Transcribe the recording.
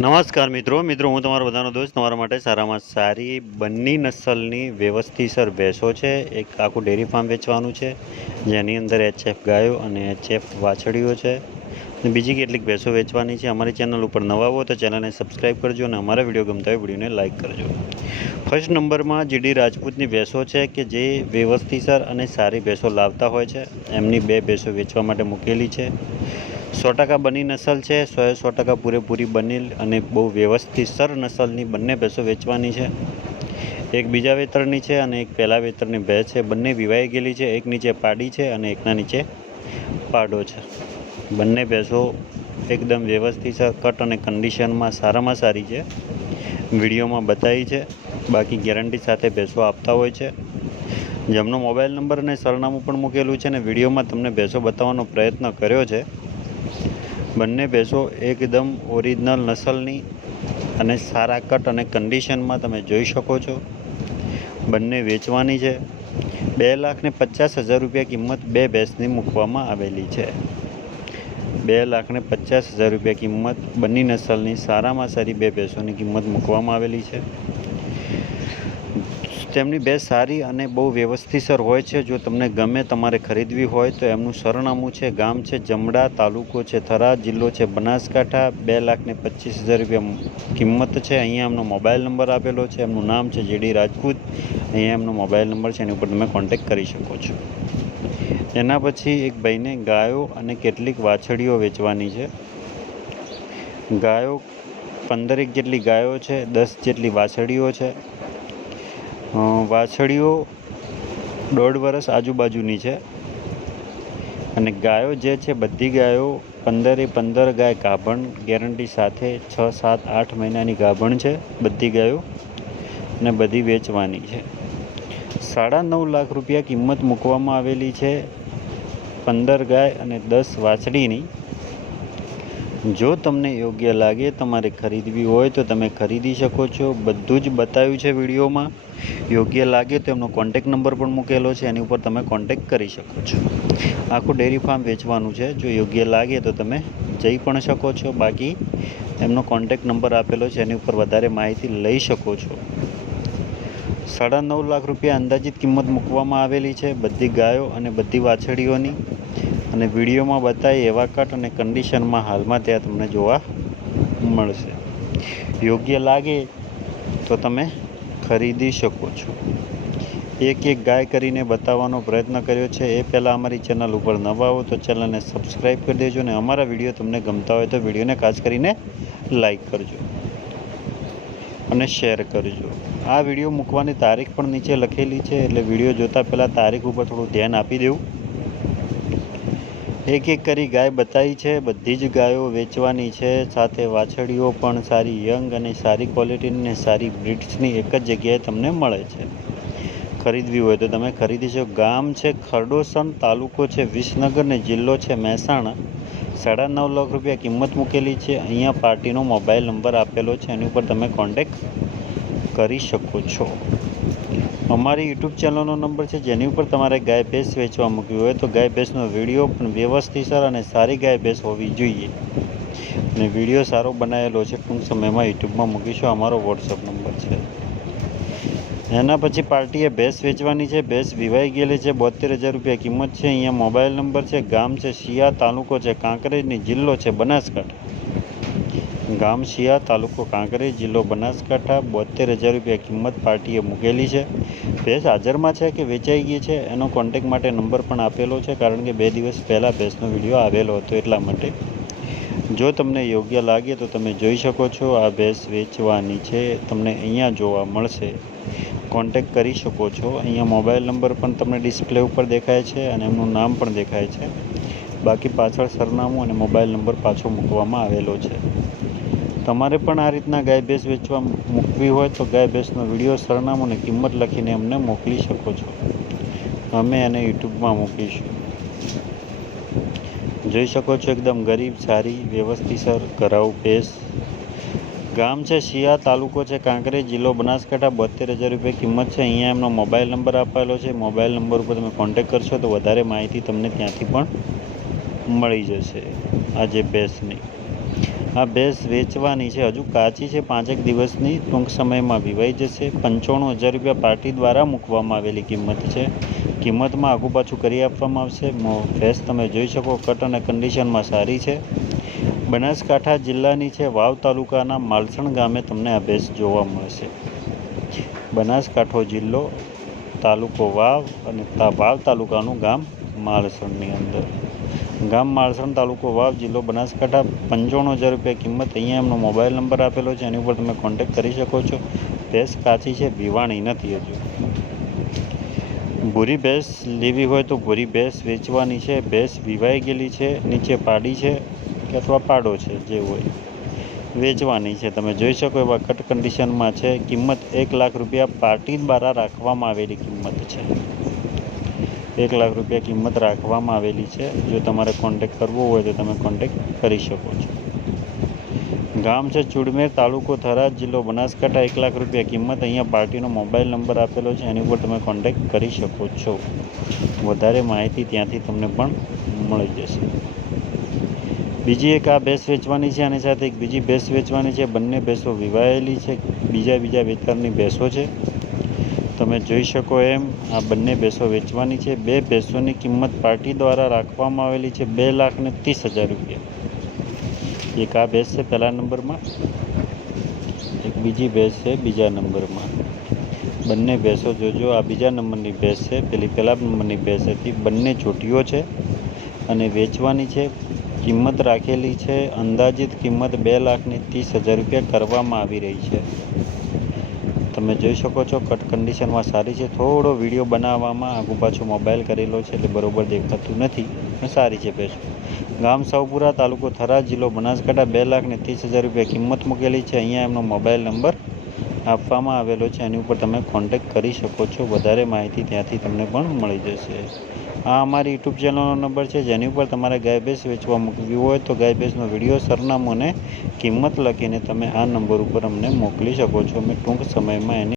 નમસ્કાર મિત્રો. મિત્રો, હું તમારો બધાનો દોસ્ત. તમારા માટે સારામાં સારી બંની નસલની વ્યવસ્થિતસર ભેંસો છે. એક આખું ડેરી ફાર્મ વેચવાનું છે. જેની અંદર એચએફ ગાયો અને એચએફ વાછડીઓ છે. બીજી કેટલીક ભેંસો વેચવાની છે. અમારી ચેનલ ઉપર નવા હો તો ચેનલને સબસ્ક્રાઈબ કરજો અને અમારા વીડિયો ગમતા હોય વિડીયોને લાઇક કરજો. ફર્સ્ટ નંબરમાં જીડી રાજપૂતની ભેંસો છે કે જે વ્યવસ્થિતસર અને સારી ભેંસો લાવતા હોય છે. એમની બે ભેંસો વેચવા માટે મૂકેલી છે. સો ટકા બની નસલ છે, સો સો ટકા પૂરેપૂરી બની અને બહુ વ્યવસ્થિત, સર નસલની બંને ભેંસો વેચવાની છે. એક બીજા વેતરની છે અને એક પહેલા વેતરની ભેંસ છે. બંને વિવાઈ ગયેલી છે, એક નીચે પાડી છે અને એકના નીચે પાડો છે. બંને ભેંસો એકદમ વ્યવસ્થિત સર કટ અને કન્ડિશનમાં સારામાં સારી છે. વિડીયોમાં બતાવી છે, બાકી ગેરંટી સાથે ભેંસો આપતા હોય છે. જેમનો મોબાઈલ નંબર અને સરનામું પણ મૂકેલું છે અને વિડીયોમાં તમને ભેંસો બતાવવાનો પ્રયત્ન કર્યો છે બંને ભેંસો એકદમ ઓરિજિનલ નસલની અને સારા કટ અને કન્ડિશનમાં તમે જોઈ શકો છો. બંને વેચવાની છે. બે લાખને પચાસ હજાર રૂપિયા કિંમત બે ભેંસની મૂકવામાં આવેલી છે. બે લાખને પચાસ હજાર રૂપિયા કિંમત બંને નસલની સારામાં સારી બે ભેંસોની કિંમત મૂકવામાં આવેલી છે. તેમની બે સારી અને બહુ વ્યવસ્થિતસર હોય છે. જો તમને ગમે તમારે ખરીદવી હોય તો એમનું સરનામું છે, ગામ છે, જમડા, તાલુકો છે, થરાદ, જિલ્લો છે, બનાસકાંઠા, બે લાખને પચીસ હજાર રૂપિયા કિંમત છે. અહીંયા એમનો મોબાઈલ નંબર આપેલો છે, એમનું નામ છે જેડી રાજપૂત. અહીંયા એમનો મોબાઈલ નંબર છે, એની ઉપર તમે કોન્ટેક્ટ કરી શકો છો. એના પછી એક ભાઈને ગાયો અને કેટલીક વાછડીઓ વેચવાની છે. ગાયો પંદરેક જેટલી ગાયો છે, દસ જેટલી વાછડીઓ છે. વાછડીઓ દોઢ વર્ષ આજુબાજુની છે. અને ગાયો જે છે, બધી ગાયો પંદરે પંદર ગાય ગાભણ, ગેરંટી સાથે છ, સાત, આઠ મહિનાની ગાભણ છે બધી ગાયો અને બધી વેચવાની છે. સાડા નવ લાખ રૂપિયા કિંમત મૂકવામાં આવેલી છે પંદર ગાય અને દસ વાછડીની. જો તમને યોગ્ય લાગે તમારે ખરીદવી હોય તો તમે ખરીદી શકો છો. બધું જ બતાવ્યું છે વિડીયોમાં. યોગ્ય લાગે તો એમનો કોન્ટેક નંબર પણ મૂકેલો છે, એની ઉપર તમે કોન્ટેક કરી શકો છો. આખું ડેરી ફાર્મ વેચવાનું છે. જો યોગ્ય લાગે તો તમે જઈ પણ શકો છો. બાકી એમનો કોન્ટેક નંબર આપેલો છે, એની ઉપર વધારે માહિતી લઈ શકો છો. સાડા નવ લાખ રૂપિયા અંદાજિત કિંમત મૂકવામાં આવેલી છે. બધી ગાયો અને બધી વાછડીઓની. અને વિડીયોમાં બતાવી એવા કટ અને કન્ડિશનમાં હાલમાં ત્યાં તમને જોવા મળશે. યોગ્ય લાગે તો તમે ખરીદી શકો છો. એક એક ગાય કરીને બતાવવાનો પ્રયત્ન કર્યો છે. એ પહેલાં અમારી ચેનલ ઉપર નવા આવો તો ચેનલને સબસ્ક્રાઈબ કરી દેજો અને અમારા વીડિયો તમને ગમતા હોય તો વિડીયોને ખાસ કરીને લાઈક કરજો અને શેર કરજો. આ વીડિયો મૂકવાની તારીખ પણ નીચે લખેલી છે એટલે વીડિયો જોતાં પહેલાં તારીખ ઉપર થોડું ધ્યાન આપી દેવું. એક એક કરી ગાય બતાવી છે, બધી જ ગાયો વેચવાની છે, સાથે વાછડીઓ પણ સારી યંગ અને સારી ક્વોલિટીની અને સારી બ્રિડ્સની એક જ જગ્યાએ તમને મળે છે. ખરીદવી હોય તો તમે ખરીદી શકો. ગામ છે ખરડોસણ, તાલુકો છે વિસનગર ને જિલ્લો છે મહેસાણા. સાડા નવ લાખ રૂપિયા કિંમત મૂકેલી છે. અહીંયા પાર્ટીનો મોબાઈલ નંબર આપેલો છે. એની ઉપર તમે કોન્ટેક કરી શકો છો. અમારી યુટ્યુબ ચેનલનો નંબર છે, જેની ઉપર તમારે ગાય ભેંસ વેચવા મૂકવી હોય તો ગાય ભેંસનો વીડિયો પણ વ્યવસ્થિત સર અને સારી ગાય ભેંસ હોવી જોઈએ. અને વીડિયો સારો બનાવેલો છે, ટૂંક સમયમાં યુટ્યુબમાં મૂકીશું. અમારો વોટ્સઅપ નંબર છે. એના પછી પાર્ટીએ ભેંસ વેચવાની છે, ભેંસ વિવાઈ ગયેલી છે બોતેર હજાર રૂપિયા કિંમત છે. અહીંયા મોબાઈલ નંબર છે, ગામ છે, શિયા તાલુકો છે, કાંકરેજની જિલ્લો છે, બનાસકાંઠા. ગામ શિયા તાલુકો કાંકરે જિલ્લો બનાસકાંઠા બોતેર હજાર રૂપિયા કિંમત પાર્ટીએ મૂકેલી છે. ભેંસ હાજરમાં છે કે વેચાઈ ગઈ છે? એનો કોન્ટેક માટે નંબર પણ આપેલો છે કારણ કે બે દિવસ પહેલાં ભેંસનો વીડિયો આવેલો હતો એટલા માટે. જો તમને યોગ્ય લાગે તો તમે જોઈ શકો છો, આ ભેંસ વેચવાની છે. તમને અહીંયા જોવા મળશે. કોન્ટેક કરી શકો છો. અહીંયા મોબાઈલ નંબર પણ તમને ડિસ્પ્લે ઉપર દેખાય છે અને એમનું નામ પણ દેખાય છે. બાકી પાછળ સરનામું અને મોબાઈલ નંબર પાછો મૂકવામાં આવેલો છે. તમારે પણ આ રીતના ગાય ભેંસ વેચવા મૂકવી હોય તો ગાય ભેંસનો વીડિયો, સરનામું અને કિંમત લખીને અમને મોકલી શકો છો. અમે એને યુટ્યુબમાં મૂકીશું. જોઈ શકો છો એકદમ ગરીબ, સારી, વ્યવસ્થિતસર કરાવ ભેંસ. ગામ છે શિયા, તાલુકો છે કાંકરેજ જિલ્લો બનાસકાંઠા. બોતેર હજાર રૂપિયા કિંમત છે. અહીંયા એમનો મોબાઈલ નંબર આપેલો છે. મોબાઈલ નંબર ઉપર તમે કોન્ટેક કરશો તો વધારે માહિતી તમને ત્યાંથી પણ મળી જશે આજે ભેંસની. આ ભેંસ વેચવાની છે. હજુ કાચી છે. પાંચેક દિવસની ટૂંક સમયમાં વિવાઈ જશે. પંચાણું હજાર રૂપિયા પાર્ટી દ્વારા મૂકવામાં આવેલી કિંમત છે. કિંમતમાં આગુ પાછું કરી આપવામાં આવશે. ભેંસ તમે જોઈ શકો, કટ અને કન્ડિશનમાં સારી છે. બનાસકાંઠા જિલ્લાની છે. વાવ તાલુકાના માલસણ ગામે તમને આ ભેંસ જોવા મળશે. બનાસકાંઠો જિલ્લો, તાલુકો વાવ અને વાવ તાલુકાનું ગામ માલસણની અંદર. ગામ માળસણ તાલુકો વાવ, જિલ્લો બનાસકાંઠા. પંચાણું હજાર રૂપિયા કિંમત અહીંયા એમનો મોબાઈલ નંબર આપેલો છે. એની ઉપર તમે કોન્ટેક્ટ કરી શકો છો. ભેંસ કાચી છે વિવાણી નથી હજુ. ભૂરી ભેંસ લેવી હોય તો ભૂરી ભેંસ વેચવાની છે. ભેંસ વિવાઈ ગયેલી છે, નીચે પાડી છે કે અથવા પાડો છે, જે હોય. વેચવાની છે. તમે જોઈ શકો એવા કટ કન્ડિશનમાં છે. કિંમત એક લાખ રૂપિયા પાર્ટી દ્વારા રાખવામાં આવેલી કિંમત છે. એક લાખ રૂપિયા કિંમત રાખવામાં આવેલી છે. જો તમારે કોન્ટેક કરવો હોય તો તમે કોન્ટેક કરી શકો છો. ગામ છે ચુડમેર, તાલુકો થરાદ, જિલ્લો બનાસકાંઠા. એક લાખ રૂપિયા કિંમત અહીંયા પાર્ટીનો મોબાઈલ નંબર આપેલો છે. એની ઉપર તમે કોન્ટેક કરી શકો છો. વધારે માહિતી ત્યાંથી તમને પણ મળી જશે. બીજી એક આ ભેંસ વેચવાની છે. આની સાથે એક બીજી ભેંસ વેચવાની છે. બંને ભેંસો વિવાયેલી છે. બીજા બીજા વેતરની ભેંસો છે. તમે જોઈ શકો એમ, આ બંને ભેંસો વેચવાની છે. બે ભેંસોની કિંમત પાર્ટી દ્વારા રાખવામાં આવેલી છે બે લાખ ને ત્રીસ હજાર રૂપિયા. એક આ ભેંસ છે પહેલા નંબરમાં, એક બીજી ભેંસ છે બીજા નંબરમાં. બંને ભેંસો જોજો, આ બીજા નંબરની ભેંસ છે, પેલી પહેલા નંબરની ભેંસ હતી. બંને ચોટીઓ છે અને વેચવાની છે. કિંમત રાખેલી છે, અંદાજિત કિંમત બે લાખની ત્રીસ હજાર રૂપિયા કરવામાં આવી રહી છે. તમે જોઈ શકો છો કટ કન્ડિશનમાં સારી છે. થોડો વીડિયો બનાવવામાં આગુ પાછું મોબાઈલ કરેલો છે, એટલે બરોબર દેખાતું નથી, પણ સારી છે ભેંસો ગામ સાવપુરા તાલુકો થરાદ જિલ્લો બનાસકાંઠા, બે લાખ ને ત્રીસ હજાર રૂપિયા કિંમત મૂકેલી છે. અહીંયા એમનો મોબાઈલ નંબર આપવામાં આવેલો છે, એની ઉપર તમે કોન્ટેક્ટ કરી શકો છો. વધારે માહિતી ત્યાંથી તમને પણ મળી જશે. આ અમારી યુટ્યુબ ચેનલનો નંબર છે, જેની ઉપર તમારે ગાય ભેંસ વેચવા મૂકવી હોય તો ગાય ભેંસનો વીડિયો, સરનામું અને કિંમત લખીને તમે આ નંબર ઉપર અમને મોકલી શકો છો. અમે ટૂંક સમયમાં એની